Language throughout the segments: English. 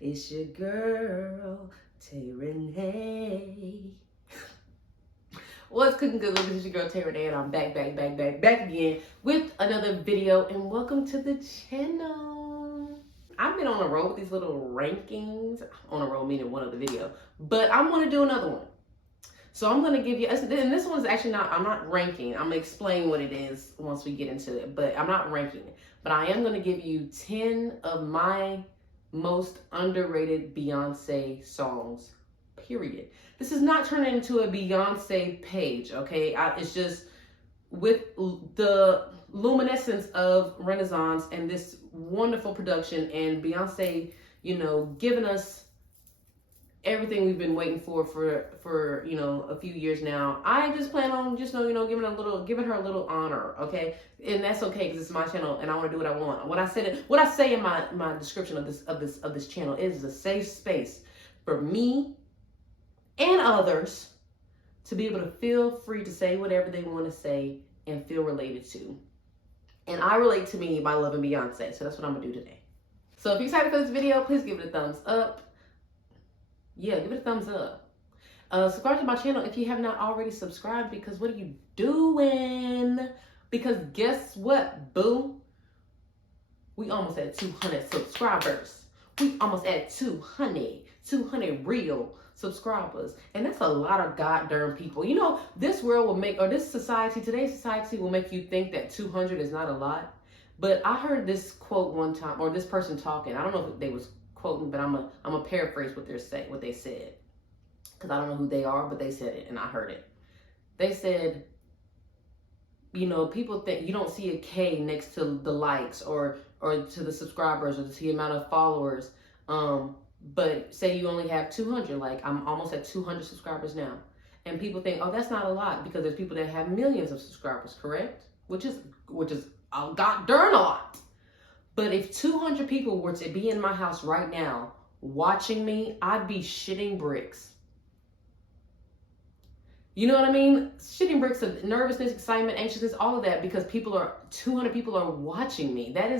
It's your girl, Tay. What's cooking good? This is your girl Tay, and I'm back again with another video. And welcome to the channel. I've been on a roll with these little rankings. On a roll meaning one other video, but I'm gonna do another one. So I'm gonna give you, and this one's actually not. I'm not ranking. I'm gonna explain what it is once we get into it. But I'm not ranking it. But I am gonna give you 10 of my most underrated Beyonce songs, period. This is not turning into a Beyonce page, okay? It's just with the luminescence of Renaissance and this wonderful production and Beyonce, giving us everything we've been waiting for a few years now. I just plan on giving her a little honor, okay? And that's okay because it's my channel and I want to do what I want. What I say in my description of this channel is a safe space for me and others to be able to feel free to say whatever they want to say and feel related to. And I relate to me by loving Beyonce, so that's what I'm gonna do today. So if you're excited for this video, please give it a thumbs up. Yeah, give it a thumbs up. Subscribe to my channel if you have not already subscribed, because what are you doing? Because guess what, boo? We almost at 200 subscribers. We almost at 200 real subscribers. And that's a lot of goddamn people. This world will make, or today's society will make you think that 200 is not a lot. But I heard this quote one time, or this person talking. I don't know if they was quoting, but I'm a paraphrase what they said, because I don't know who they are, but they said it and I heard it. They said, people think you don't see a K next to the likes or to the subscribers or to the amount of followers, but say you only have 200, like I'm almost at 200 subscribers now, and people think, oh, that's not a lot, because there's people that have millions of subscribers, correct? Which is a goddamn a lot. But if 200 people were to be in my house right now watching me, I'd be shitting bricks. You know what I mean? Shitting bricks of nervousness, excitement, anxiousness, all of that, because 200 people are watching me. That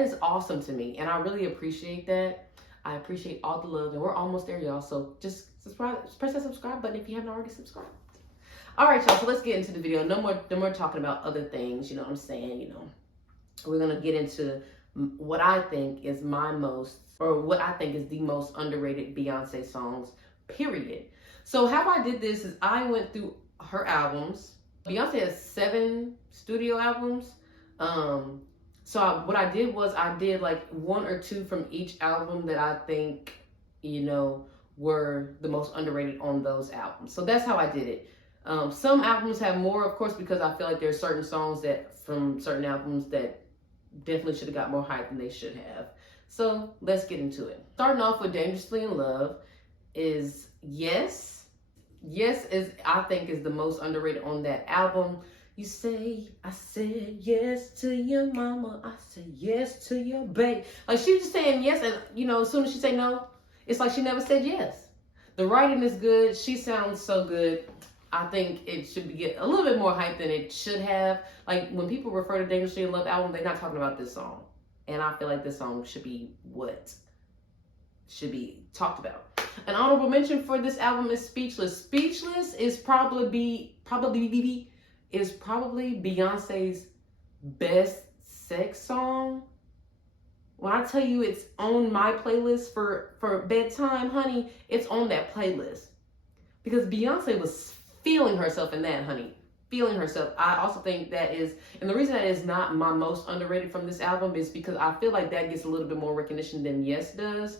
is awesome to me, and I really appreciate that. I appreciate all the love, and we're almost there, y'all. So just subscribe, press that subscribe button if you haven't already subscribed. All right, y'all. So let's get into the video. No more talking about other things. You know what I'm saying? We're gonna get into what I think is the most underrated Beyonce songs, period. So how I did this is I went through her albums. Beyonce has 7 studio albums. What I did was I did like 1 or 2 from each album that I think, were the most underrated on those albums. So that's how I did it. Some albums have more, of course, because I feel like there's certain songs from certain albums that definitely should have got more hype than they should have. So let's get into it. Starting off with Dangerously in Love is Yes. Yes I think is the most underrated on that album. You say, I said yes to your mama, I said yes to your babe. Like, she was just saying yes, and as soon as she say no, it's like she never said yes. The writing is good. She sounds so good. I think it should get a little bit more hype than it should have. Like, when people refer to Dangerously in Love album, they're not talking about this song. And I feel like this song should be what should be talked about. An honorable mention for this album is Speechless. Speechless is probably Beyonce's best sex song. When I tell you it's on my playlist for bedtime, honey, it's on that playlist. Because Beyonce was feeling herself in that, honey. Feeling herself. I also think that is, and the reason that is not my most underrated from this album is because I feel like that gets a little bit more recognition than Yes does.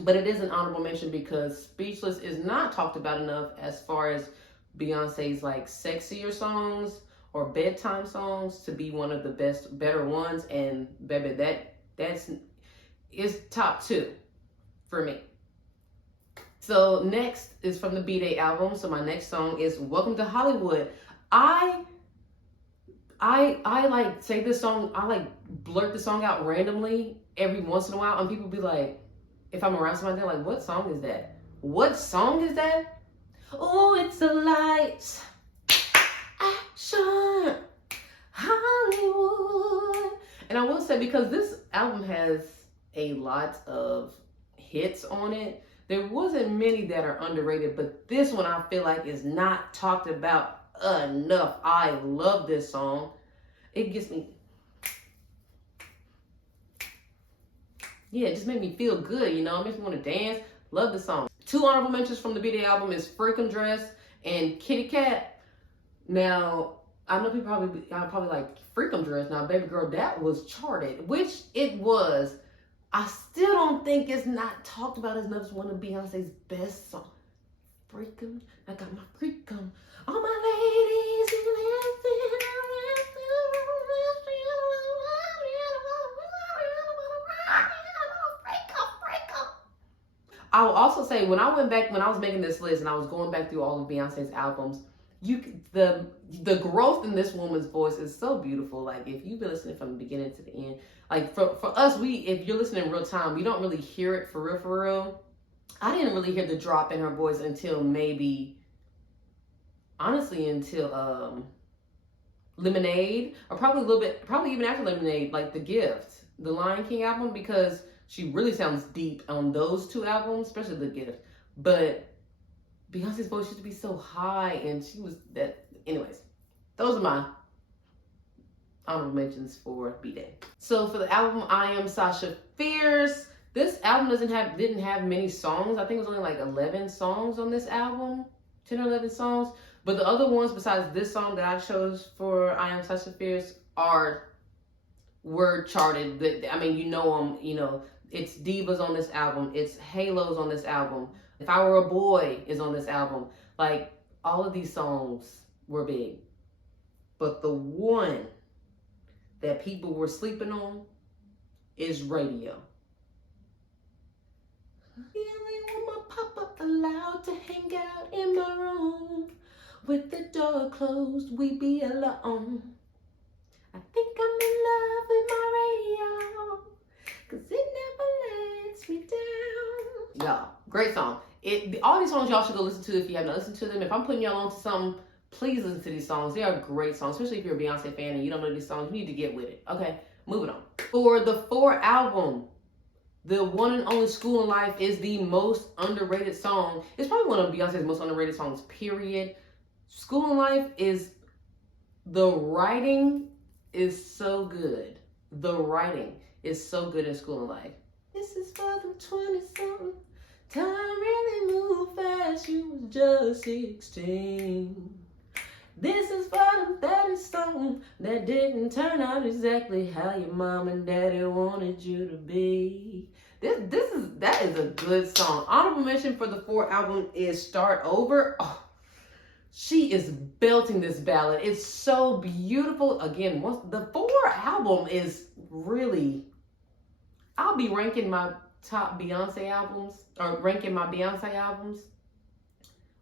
But it is an honorable mention because Speechless is not talked about enough as far as Beyonce's like sexier songs or bedtime songs to be one of the better ones. And baby, that's top 2 for me. So next is from the B-Day album. So my next song is Welcome to Hollywood. I like say this song, I like blurt the song out randomly every once in a while, and people be like, if I'm around somebody, they're like, what song is that? What song is that? Oh, it's a light action Hollywood. And I will say, because this album has a lot of hits on it. There wasn't many that are underrated, but this one I feel like is not talked about enough. I love this song. It gets me, yeah, it just made me feel good, you know. It makes me want to dance. Love the song. 2 honorable mentions from the B-Day album is Freakum Dress and Kitty Cat. Now, I know people probably like Freakum Dress. Now, baby girl, that was charted, which it was. I still don't think it's not talked about as much as one of Beyonce's best songs. Freakum, I got my freakum. All my ladies, I will also say, when I was making this list and I was going back through all of Beyonce's albums, the growth in this woman's voice is so beautiful. Like, if you've been listening from the beginning to the end, like for us, if you're listening in real time, we don't really hear it for real. I didn't really hear the drop in her voice until until Lemonade, or probably a little bit, probably even after Lemonade, like The Gift, the Lion King album, because she really sounds deep on those 2 albums, especially The Gift. But Beyonce's voice used to be so high, and she was that. Anyways, those are my honorable mentions for B-Day. So for the album I Am Sasha Fierce, this album didn't have many songs. I think it was only like 11 songs on this album, 10 or 11 songs. But the other ones besides this song that I chose for I Am Sasha Fierce were charted. I mean, you know them, you know. It's Divas on this album. It's Halos on this album. If I Were a Boy is on this album. Like, all of these songs were big. But the one that people were sleeping on is Radio. Feeling with my papa allowed to hang out in my room. With the door closed, we be alone. I think I'm in love with my radio, 'cause it never lets me down. Y'all, great song. All these songs y'all should go listen to if you haven't listened to them. If I'm putting y'all on to something, please listen to these songs. They are great songs, especially if you're a Beyonce fan and you don't know these songs. You need to get with it. Okay, moving on. For the 4 album, the one and only School in Life is the most underrated song. It's probably one of Beyonce's most underrated songs, period. School in Life the writing is so good. The writing is so good in School in Life. This is for the 20-something. Time really moved fast, you was just 16. This is for the 30-something that didn't turn out exactly how your mom and daddy wanted you to be. That is a good song. Honorable mention for the 4 album is Start Over. Oh, she is belting this ballad. It's so beautiful. Again, the 4 album is really, I'll be ranking my top Beyonce albums, or ranking my Beyonce albums.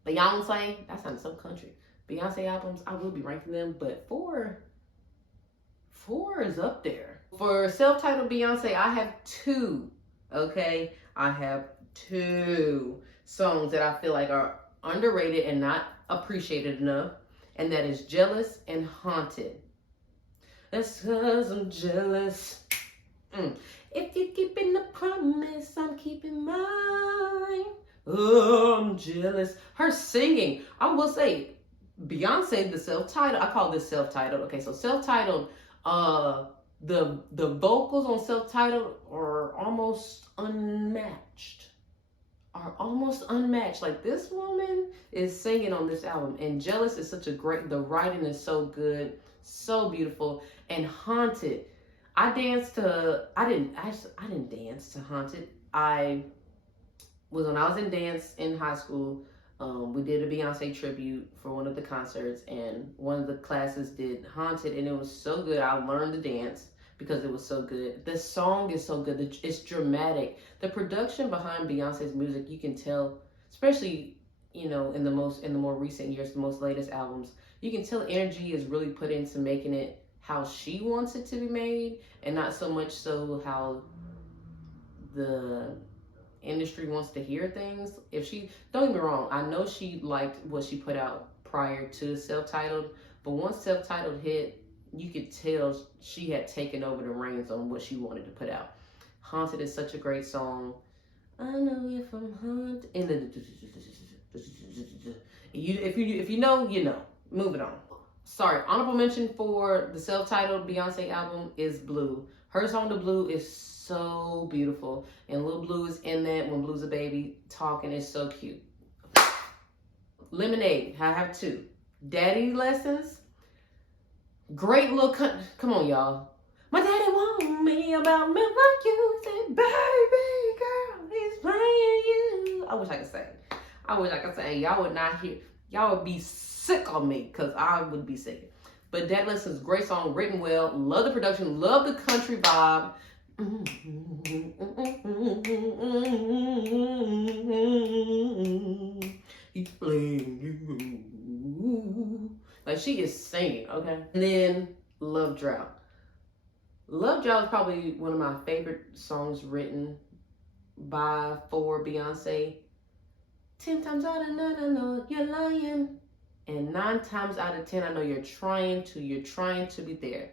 Beyonce, that sounds so country. Beyonce albums, I will be ranking them, but 4 is up there. For self-titled Beyonce, I have 2, okay? I have 2 songs that I feel like are underrated and not appreciated enough, and that is Jealous and Haunted. That's 'cause I'm jealous. If you're keeping the promise, I'm keeping mine. Oh, I'm jealous. Her singing, I will say, Beyonce, the self-titled, I call this self-titled. Okay, so self-titled, the vocals on self-titled are almost unmatched. Like, this woman is singing on this album, and Jealous is such a great, the writing is so good, so beautiful. And Haunted, I didn't dance to Haunted. I was in dance in high school. We did a Beyonce tribute for one of the concerts, and one of the classes did Haunted, and it was so good. I learned to dance because it was so good. The song is so good. It's dramatic. The production behind Beyonce's music, you can tell, especially, you know, in the more recent years, the most latest albums, you can tell energy is really put into making it how she wants it to be made, and not so much so how the industry wants to hear things. Don't get me wrong, I know she liked what she put out prior to self-titled, but once self-titled hit, you could tell she had taken over the reins on what she wanted to put out. Haunted is such a great song. I know if I'm haunted. And the if you know, you know. Moving on. Sorry, honorable mention for the self-titled Beyonce album is Blue. Her song, The Blue, is so beautiful. And Lil Blue is in that when Blue's a baby talking. Is so cute. Lemonade, I have two. Daddy Lessons. Great little come on, y'all. My daddy want me about me like you. Say, baby girl, he's playing you. I wish I could sing. I wish I could sing. Y'all would not hear. Y'all would be sick on me because I would be sick. But Daddy Lessons, great song, written well. Love the production. Love the country vibe. He's playing you. Like, she is singing, okay? And then Love Drought. Love Drought is probably one of my favorite songs written for Beyonce. 10 times out of 9, I know you're lying. And 9 times out of 10, I know you're trying to be there.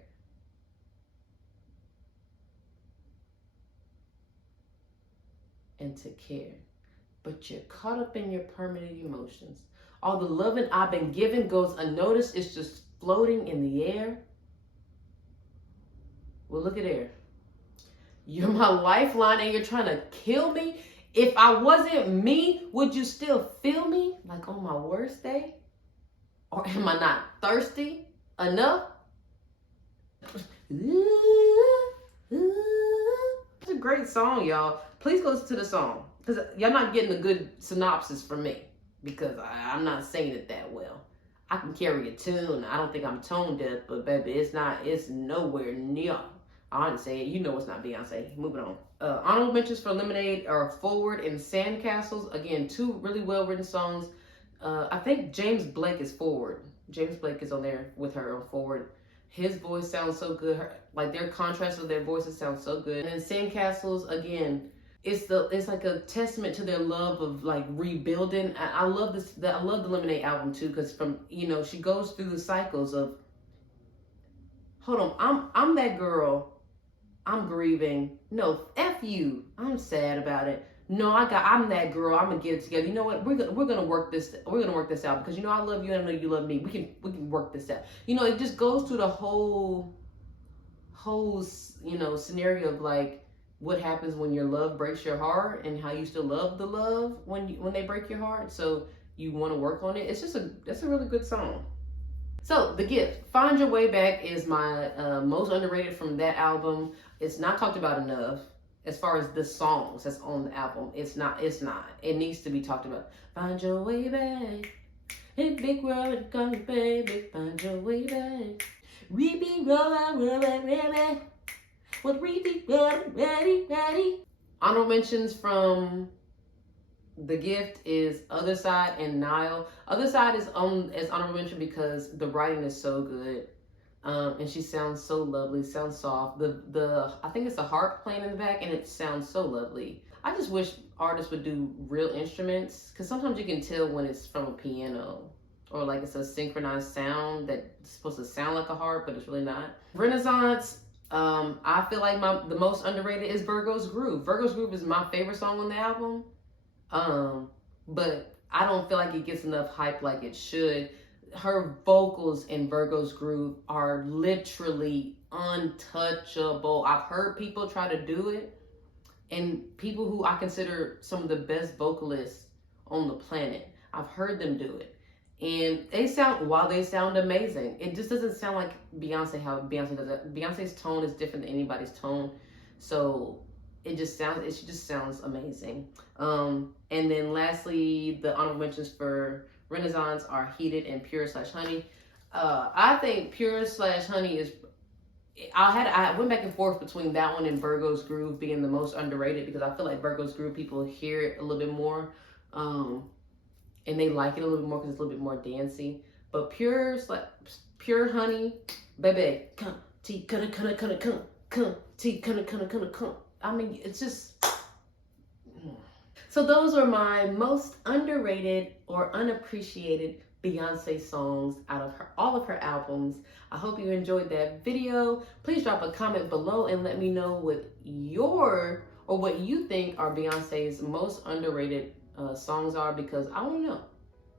And to care. But you're caught up in your permanent emotions. All the loving I've been given goes unnoticed. It's just floating in the air. Well, look at there. You're my lifeline and you're trying to kill me. If I wasn't me, would you still feel me? Like on my worst day? Or am I not thirsty enough? It's a great song, y'all. Please go listen to the song. Because y'all not getting a good synopsis from me. Because I'm not singing it that well. I can carry a tune. I don't think I'm tone deaf, but baby, it's nowhere near. I didn't say it. You know it's not Beyonce. Moving on. Honorable mentions for Lemonade are Forward and Sandcastles. Again, two really well-written songs. I think James Blake is Forward. James Blake is on there with her on Forward. His voice sounds so good. Like their contrast of their voices sounds so good. And then Sandcastles, again, it's like a testament to their love of like rebuilding. I love this. I love the Lemonade album too, because from she goes through the cycles of. Hold on, I'm that girl. I'm grieving. No, F you. I'm sad about it. No, I'm that girl. I'm gonna get it together. You know what? We're gonna work this. We're gonna work this out because I love you and I know you love me. We can work this out. It just goes through the whole scenario of like what happens when your love breaks your heart and how you still love the love when they break your heart. So you want to work on it. That's a really good song. So, The Gift, Find Your Way Back is my most underrated from that album. It's not talked about enough as far as the songs that's on the album. It's not. It needs to be talked about. Find your way back. In big world, come baby. Find your way back. We be rolling. What we be ready. Honorable mentions from The Gift is Other Side and Nile. Other Side is honorable mention because the writing is so good. And she sounds so lovely, sounds soft. I think it's a harp playing in the back and it sounds so lovely. I just wish artists would do real instruments because sometimes you can tell when it's from a piano or like it's a synchronized sound that's supposed to sound like a harp, but it's really not. Renaissance, I feel like the most underrated is Virgos Groove. Virgos Groove is my favorite song on the album. But I don't feel like it gets enough hype like it should. Her vocals in Virgo's Groove are literally untouchable. I've heard people try to do it, and people who I consider some of the best vocalists on the planet, I've heard them do it. And they sound amazing. It just doesn't sound like Beyonce, how Beyonce does it. Beyonce's tone is different than anybody's tone. So it just sounds amazing. And then lastly, the honorable mentions for Renaissance are Heated and Pure/Honey. I think Pure/Honey is, I went back and forth between that one and Virgo's Groove being the most underrated because I feel like Virgo's Groove, people hear it a little bit more. And they like it a little bit more because it's a little bit more dancey. But Pure Honey, baby, come, tea, come, tea, come. I mean, it's just. So those are my most underrated or unappreciated Beyonce songs out of all of her albums. I hope you enjoyed that video. Please drop a comment below and let me know what your or what you think are Beyonce's most underrated songs are, because I want to know.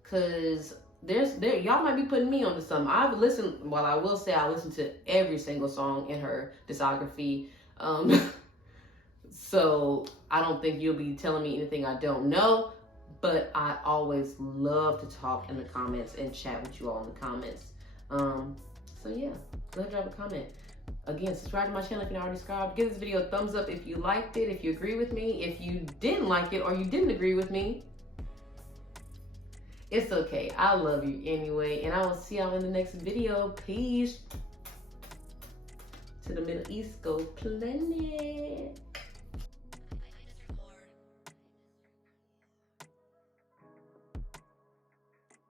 Because y'all might be putting me onto something. I've listened, well, I will say I listened to every single song in her discography. So I don't think you'll be telling me anything I don't know. But I always love to talk in the comments and chat with you all in the comments. So yeah, go ahead and drop a comment. Again, subscribe to my channel if you're not already subscribed. Give this video a thumbs up if you liked it, if you agree with me. If you didn't like it or you didn't agree with me, it's okay. I love you anyway. And I will see y'all in the next video. Peace. To the Middle East, go planet.